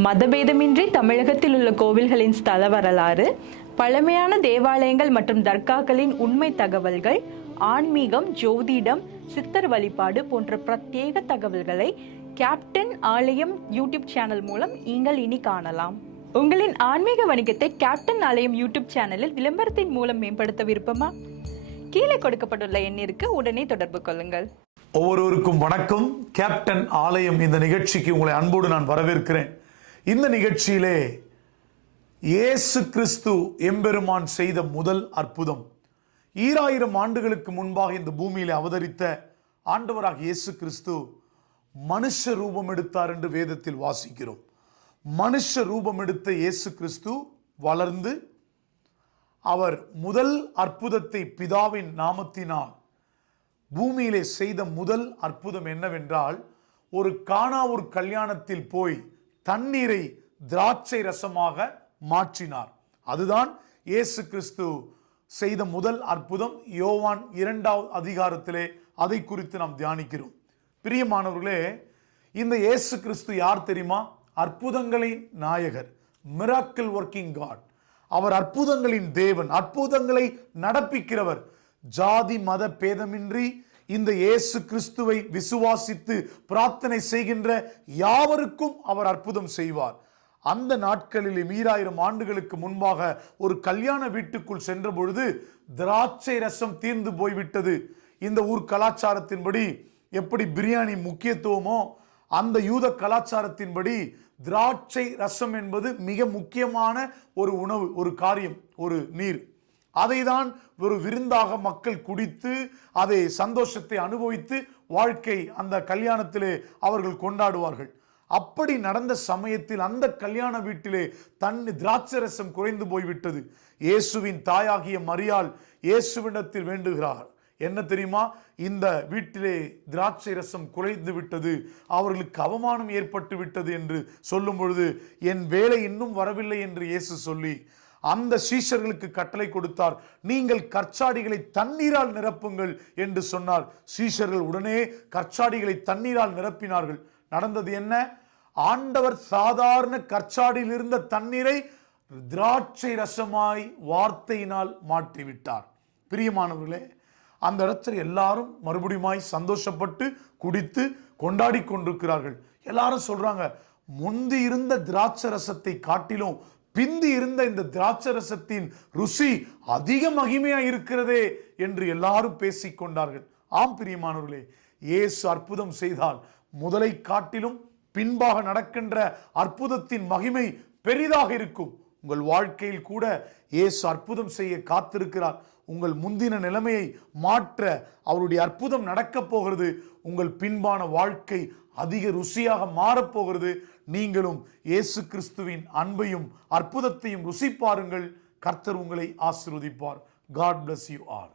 மதபேதமின்றி தமிழகத்தில் உள்ள கோவில்களின் ஸ்தல வரலாறு, பழமையான தேவாலயங்கள் மற்றும் தர்காக்களின் உண்மை தகவல்கள், ஆன்மீகம், ஜோதிடம், சித்தர் வழிபாடு போன்ற பிரத்யேக தகவல்களை கேப்டன் ஆலயம் யூடியூப் சேனல் மூலம் நீங்கள் இனி காணலாம். உங்களின் ஆன்மீக வணிகத்தை கேப்டன் ஆலயம் யூடியூப் சேனலில் விளம்பரத்தின் மூலம் மேம்படுத்த விருப்பமா? கீழே கொடுக்கப்பட்டுள்ள எண்ணிற்கு உடனே தொடர்பு கொள்ளுங்கள். ஒவ்வொருவருக்கும் வணக்கம். கேப்டன் ஆலயம் இந்த நிகழ்ச்சிக்கு உங்களை அன்போடு நான் வரவேற்கிறேன். இந்த நிகழ்ச்சியிலே இயேசு கிறிஸ்து எம்பெருமான் செய்த முதல் அற்புதம், 2000 ஆண்டுகளுக்கு முன்பாக இந்த பூமியிலே அவதரித்த ஆண்டவராக இயேசு கிறிஸ்து மனுஷ ரூபம் எடுத்தார் என்று வேதத்தில் வாசிக்கிறோம். மனுஷ ரூபம் எடுத்த இயேசு கிறிஸ்து வளர்ந்து அவர் முதல் அற்புதத்தை பிதாவின் நாமத்தினால் பூமியிலே செய்த முதல் அற்புதம் என்னவென்றால், ஒரு கானாவூர் கல்யாணத்தில் போய் தண்ணீரை திராட்சை ரசமாக மாற்றினார். அதுதான் இயேசு கிறிஸ்து செய்த முதல் அற்புதம். யோவான் 2வது அதிகாரத்திலே அதை குறித்து நாம் தியானிக்கிறோம். பிரியமானவர்களே, இந்த இயேசு கிறிஸ்து யார் தெரியுமா? அற்புதங்களின் நாயகர், மிராக்கிள் ஒர்க்கிங் காட். அவர் அற்புதங்களின் தேவன், அற்புதங்களை நடப்பிக்கிறவர். ஜாதி மத பேதமின்றி இந்த இயேசு கிறிஸ்துவை விசுவாசித்து பிரார்த்தனை செய்கின்ற யாவருக்கும் அவர் அற்புதம் செய்வார். அந்த நாட்களில் 2000 ஆண்டுகளுக்கு முன்பாக ஒரு கல்யாண வீட்டுக்குள் சென்ற பொழுது திராட்சை ரசம் தீர்ந்து போய்விட்டது. இந்த ஊர் கலாச்சாரத்தின்படி எப்படி பிரியாணி முக்கியத்துவமோ, அந்த யூத கலாச்சாரத்தின்படி திராட்சை ரசம் என்பது மிக முக்கியமான ஒரு உணவு, ஒரு காரியம், ஒரு நீர். அதை தான் ஒரு விருந்தாக மக்கள் குடித்து அதை சந்தோஷத்தை அனுபவித்து வாழ்க்கை அந்த கல்யாணத்திலே அவர்கள் கொண்டாடுவார்கள். அப்படி நடந்த சமயத்தில் அந்த கல்யாண வீட்டிலே திராட்சை ரசம் குறைந்து போய்விட்டது. இயேசுவின் தாயாகிய மரியாள் இயேசுவிடத்தில் வேண்டுகிறார். என்ன தெரியுமா? இந்த வீட்டிலே திராட்சை ரசம் குறைந்து விட்டது, அவர்களுக்கு அவமானம் ஏற்பட்டு விட்டது என்று சொல்லும் பொழுது, என் வேலை இன்னும் வரவில்லை என்று இயேசு சொல்லி அந்த சீஷர்களுக்கு கட்டளை கொடுத்தார். நீங்கள் கற்சாடிகளை தண்ணீரால் நிரப்புங்கள் என்று சொன்னார். சீஷர்கள் உடனே கற்சாடிகளை தண்ணீரால் நிரப்பினார்கள். நடந்தது என்ன? ஆண்டவர் சாதாரண கற்சாடியில் இருந்த தண்ணீரை திராட்சை ரசமாய் வார்த்தையினால் மாற்றிவிட்டார். பிரியமானவர்களே, அந்த இடத்துல எல்லாரும் மறுபடியும் சந்தோஷப்பட்டு குடித்து கொண்டாடி கொண்டிருக்கிறார்கள். எல்லாரும் சொல்றாங்க, முந்தி இருந்த திராட்சை ரசத்தை காட்டிலும் பிந்தி இருந்த இந்த திராட்சை ரசத்தின் ருசி அதிக மகிமையா இருக்கிறதே என்று எல்லாரும் பேசிக்கொண்டார்கள். ஆம் பிரியமானவர்களே, இயேசு அற்புதம் செய்தால் முதலை காட்டிலும் பின்பாக நடக்கின்ற அற்புதத்தின் மகிமை பெரிதாக இருக்கும். உங்கள் வாழ்க்கையில் கூட இயேசு அற்புதம் செய்ய காத்திருக்கிறார். உங்கள் முந்தின நிலைமையை மாற்ற அவருடைய அற்புதம் நடக்கப் போகிறது. உங்கள் பின்பான வாழ்க்கை அதிக ருசியாக மாறப்போகிறது. நீங்களும் இயேசு கிறிஸ்துவின் அன்பையும் அற்புதத்தையும் ருசிப்பாருங்கள். கர்த்தர் உங்களை ஆசீர்வதிப்பார். God bless you all.